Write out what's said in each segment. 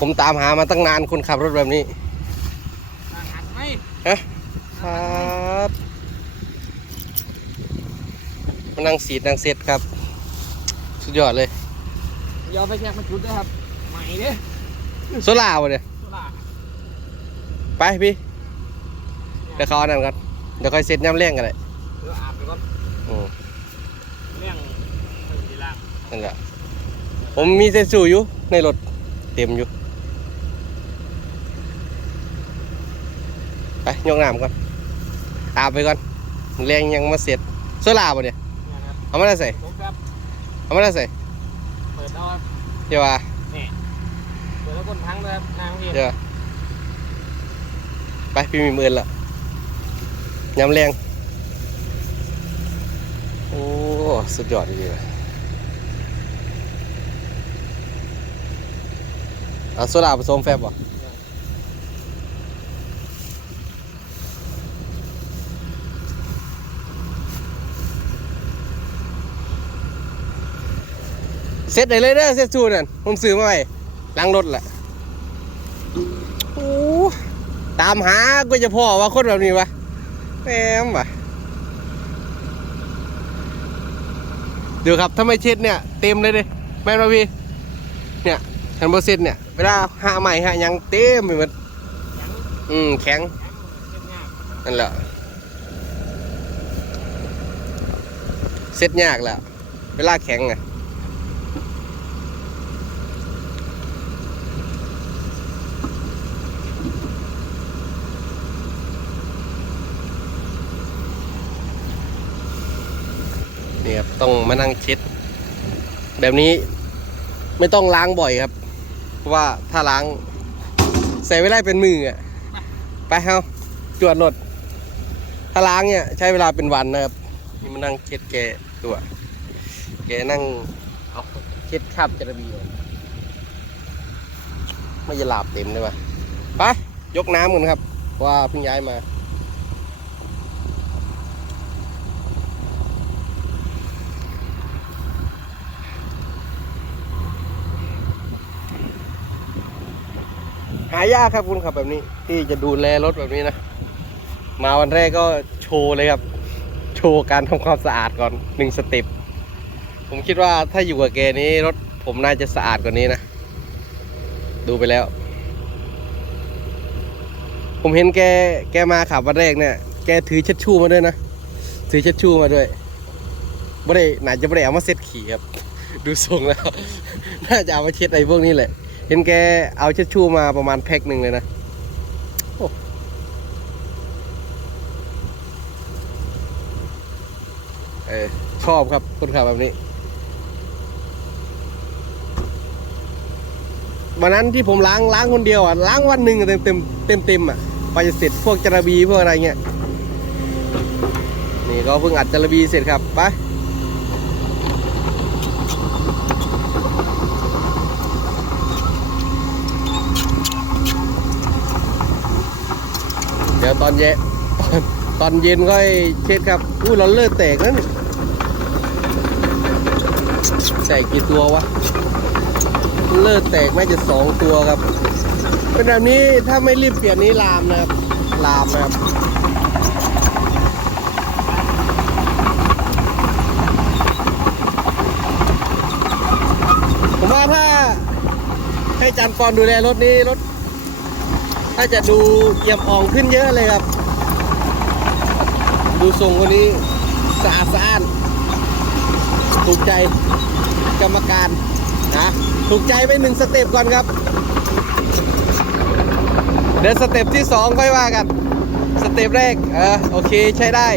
ผมตามหามาตั้งนานคนขับรถแบบนี้อาหารไหมครับมานั่งสีดนั่งเซตครับ สุดยอดเลยเดี๋ยวเอาไปแจกมันชุดด้วยครับ ใหม่เด้โซล่าวะเนี่ยโซล่าไปพี่เดี๋ยวเขาเอานั่นกันเดี๋ยวค่อยเซตย่ำเลี้ยงกันเลยเดี๋ยวอาบไปก่อนอืมเรื่องคนทีหล่างนั่นแหละผมมีเซตสูอยู่ในรถเต็มอยู่ ไป ยกน้ำก่อนอาบไปก่อนแรงยังมาเสร็จโซล่าปะเนี่ยเนี่ยครับเอามาได้ใส่ลงครับเอามาได้ใส่เปิดเอาครับเดี๋ยวว่านี่เปิดแล้วคนทั้งเลยครับนางพี่เดี๋ยวว่าไปพี่มีหมื่นละยำแรงโอ้สุดยอดจริงๆเลยเอาโซดาผสมแฟบบ่ เสร็จได้เลยเด้อเสร็จสูนั่นผมซื้อมาไว้ล้างรถแหละโอ้ตามหาก็จะพ่อว่าคนแบบนี้วะแหมวะเดี๋ยวครับถ้าไม่เช็ดเนี่ยเต็มเลยเด้แม่นป่ะพี่เนี่ยทันโบเซ็ตเนี่ยเวลาหาใหม่หายังเต็มไปหมดอืมแข็งเงียบนั่นแหละเซ็ตยากแหละเวลาแข็งไง นี่ครับต้องมานั่งเช็ด แบบนี้ไม่ต้องล้างบ่อยครับ เพราะว่าถ้าล้างใส่ไว้ได้เป็นมืออะไปเฮาจวดรถถ้าล้างเนี่ยใช้เวลาเป็นวันนะครับนี่มานั่งเช็ดแกตัว แกนั่งเอาเช็ดคราบจระบีออกไม่จะหลาบเต็มเลยว่ะไปยกน้ำกันครับ ว่าเพิ่งย้ายมา หายากครับคุณขับแบบนี้ ที่จะดูแลรถแบบนี้นะ มาวันแรกก็โชว์เลยครับ โชว์การทำความสะอาดก่อนหนึ่งสเต็ปผมคิดว่าถ้าอยู่กับแกนี้รถผมน่าจะสะอาดกว่านี้นะ ดูไปแล้ว ผมเห็นแกแกมาขับวันแรกเนี่ย แกถือเช็ดชู่มาด้วยนะ ถือเช็ดชู่มาด้วยไม่ได้น่าจะไม่ได้เอามาเซ็ตขี่ครับ ดูทรงแล้ว น่าจะเอามาเช็ดไอ้พวกนี้แหละ เห็นแกเอาเช็ดชู่มาประมาณแพ็คหนึ่งเลยนะโอ้เออชอบครับคนขับแบบนี้ วันนั้นที่ผมล้างล้างคนเดียวอะล้างวันหนึ่งเต็มเต็มเต็มเต็มอะไปจะเสร็จพวกจระบีพวกอะไรเงี้ยนี่ก็เพิ่งอัดจระบีเสร็จครับไป เดี๋ยวตอนเย็นตอนเย็นค่อยเช็ดครับอู้เราเลือดแตกนั่นใส่กี่ตัววะ เลิศแตกไม่จะสองตัวครับ เป็นแบบนี้ถ้าไม่รีบเปลี่ยนนี้ลามนะครับ ลามนะครับผมว่าถ้าให้จันปอนดูแลรถนี้รถ ถ้าจะดูเอี่ยมอ่องขึ้นเยอะเลยครับ ดูทรงคนนี้สะอาดสะอ้านถูกใจกรรมการนะถูกใจไปหนึ่งสเต็ปก่อนครับ เดี๋ยวสเต็ปที่สองค่อยว่ากัน สเต็ปแรกเออโอเคใช้ได้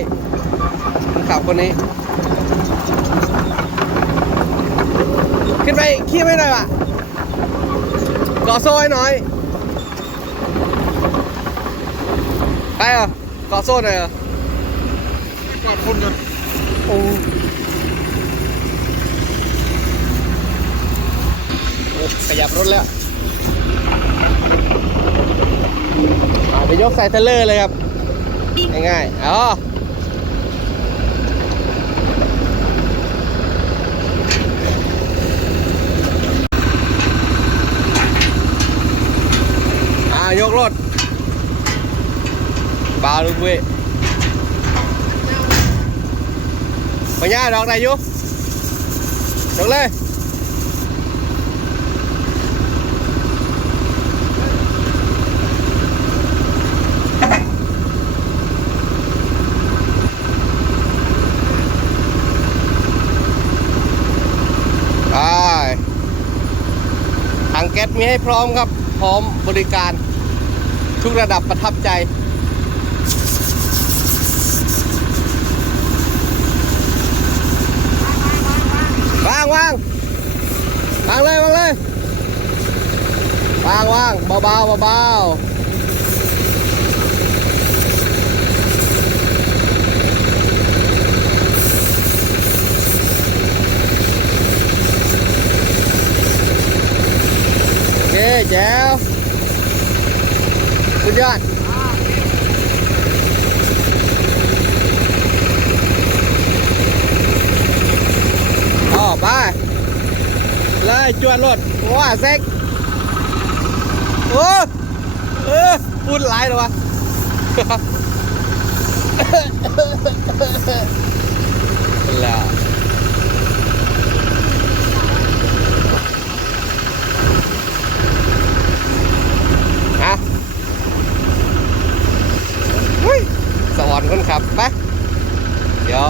คนขับคนนี้ ขึ้นไปขี้ไม่หน่อยวะก่อโซ่ให้หน่อย ไปเหรอก่อโซ่หน่อยเหรอกอดคนกันโอ้โอ้ขยับรถแล้วอ่าเดี๋ยวยกใส่เทรลเลอร์เลยครับ ง่ายๆอ๋อ บาวลูกเว้ยปัญญาดอกไหนอยู่ดอกเลยไปถังแก๊สมีให้พร้อมครับ พร้อมบริการทุกระดับประทับใจ วางวางวางเลยวางเลยวางวางเบาเบาเบาๆโอเคแจ๋วสุดยอด อ๋อไปเลย จวดรถว้าเซ็กโอ้เออพูดหลายเลยวะแล้วฮะเฮ้ยสวรรค์คนขับไปเดี๋ยว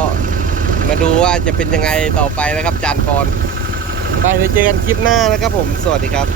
มาดูว่าจะเป็นยังไงต่อไปนะครับจานกร ไปไปเจอกันคลิปหน้านะครับผม สวัสดีครับ